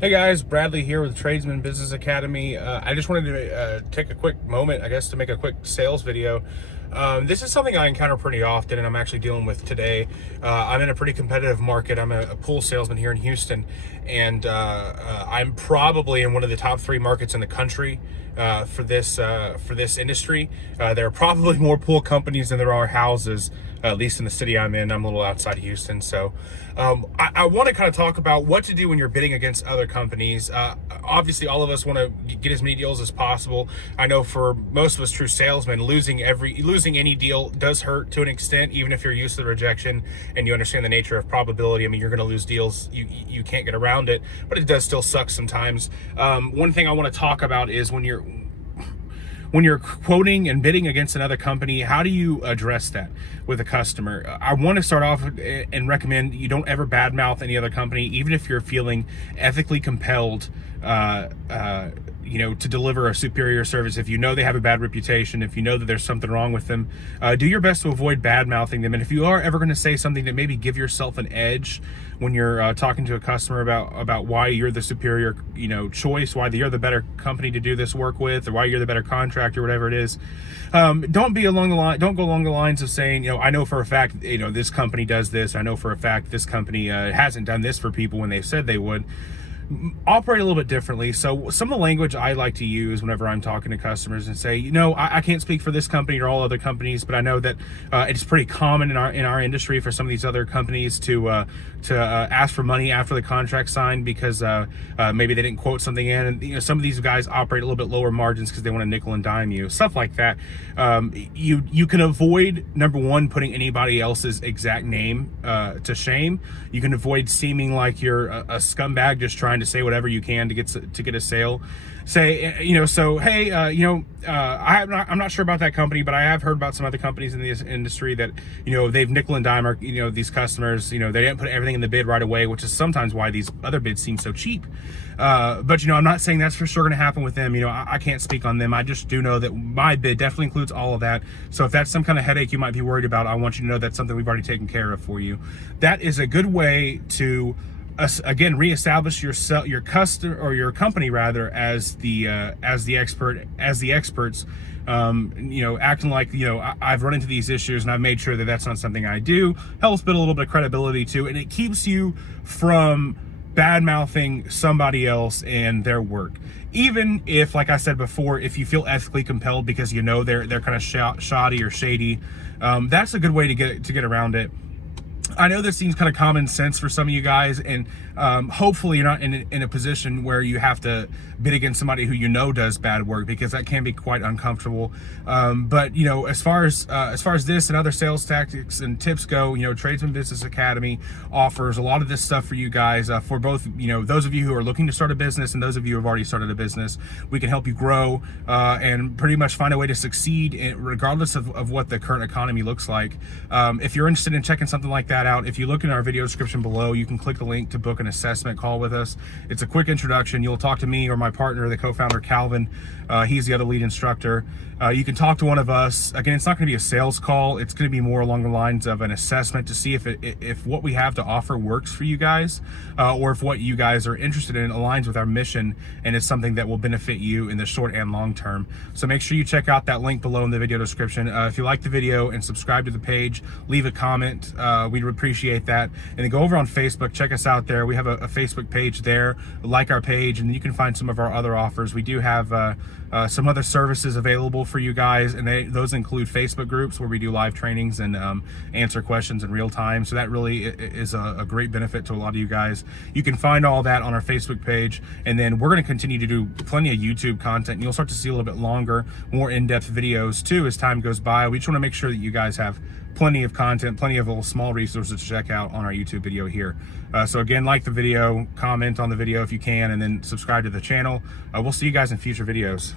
Hey guys, Bradley here with Tradesman Business Academy. I just wanted to take a quick moment, I guess, to make a quick sales video. This is something I encounter pretty often, and I'm actually dealing with today. I'm in a pretty competitive market. I'm a pool salesman here in Houston, and I'm probably in one of the top 3 markets in the country for this industry. There are probably more pool companies than there are houses, at least in the city I'm in. I'm a little outside Houston, so I want to kind of talk about what to do when you're bidding against other companies. Obviously, all of us want to get as many deals as possible. I know for most of us true salesmen, losing any deal does hurt to an extent, even if you're used to the rejection and you understand the nature of probability. I mean, you're going to lose deals. You can't get around it, but it does still suck sometimes. One thing I want to talk about is when you're quoting and bidding against another company, how do you address that with a customer? I want to start off and recommend you don't ever badmouth any other company, even if you're feeling ethically compelled to deliver a superior service. If you know they have a bad reputation, if you know that there's something wrong with them, do your best to avoid bad-mouthing them. And if you are ever going to say something to maybe give yourself an edge when you're talking to a customer about why you're the superior choice, why you're the better company to do this work with, or why you're the better contractor, whatever it is, don't go along the lines of saying, I know for a fact this company does this, I know for a fact this company hasn't done this for people when they said they would. Operate a little bit differently. So some of the language I like to use whenever I'm talking to customers and say, I can't speak for this company or all other companies, but I know that it's pretty common in our industry for some of these other companies to ask for money after the contract signed because maybe they didn't quote something in, and some of these guys operate a little bit lower margins because they want to nickel and dime you, stuff like that. You can avoid, number one, putting anybody else's exact name to shame. You can avoid seeming like you're a scumbag just trying to say whatever you can to get a sale. Say, so hey, I'm not sure about that company, but I have heard about some other companies in this industry that they've nickel and dime these customers. They didn't put everything in the bid right away, which is sometimes why these other bids seem so cheap. But I'm not saying that's for sure going to happen with them. I can't speak on them. I just do know that my bid definitely includes all of that. So if that's some kind of headache you might be worried about, I want you to know that's something we've already taken care of for you. That is a good way to again reestablish your customer, or your company rather, as the experts, acting like I've run into these issues and I've made sure that that's not something I do. Helps build a little bit of credibility too, and it keeps you from bad-mouthing somebody else and their work. Even if, like I said before, if you feel ethically compelled because they're kind of shoddy or shady, that's a good way to get around it. I know this seems kind of common sense for some of you guys, and hopefully you're not in a position where you have to bid against somebody who does bad work, because that can be quite uncomfortable. But as far as this and other sales tactics and tips go, Tradesman Business Academy offers a lot of this stuff for you guys, for both those of you who are looking to start a business and those of you who have already started a business. We can help you grow and pretty much find a way to succeed regardless of what the current economy looks like. If you're interested in checking something like that out, if you look in our video description below, you can click the link to book an assessment call with us. It's a quick introduction. You'll talk to me or my partner, the co-founder Calvin. He's the other lead instructor. You can talk to one of us. Again, it's not going to be a sales call. It's going to be more along the lines of an assessment to see if what we have to offer works for you guys, or if what you guys are interested in aligns with our mission and is something that will benefit you in the short and long term. So make sure you check out that link below in the video description. If you like the video and subscribe to the page, leave a comment. We'd appreciate that. And then go over on Facebook, check us out there. We have a Facebook page there. Like our page, and you can find some of our other offers. We do have some other services available for you guys, and those include Facebook groups where we do live trainings and answer questions in real time. So that really is a great benefit to a lot of you guys. You can find all that on our Facebook page, and then we're going to continue to do plenty of YouTube content, and you'll start to see a little bit longer, more in-depth videos too as time goes by. We just want to make sure that you guys have plenty of content, plenty of little small resources to check out on our YouTube video here. So again, like the video, comment on the video if you can, and then subscribe to the channel. We'll see you guys in future videos.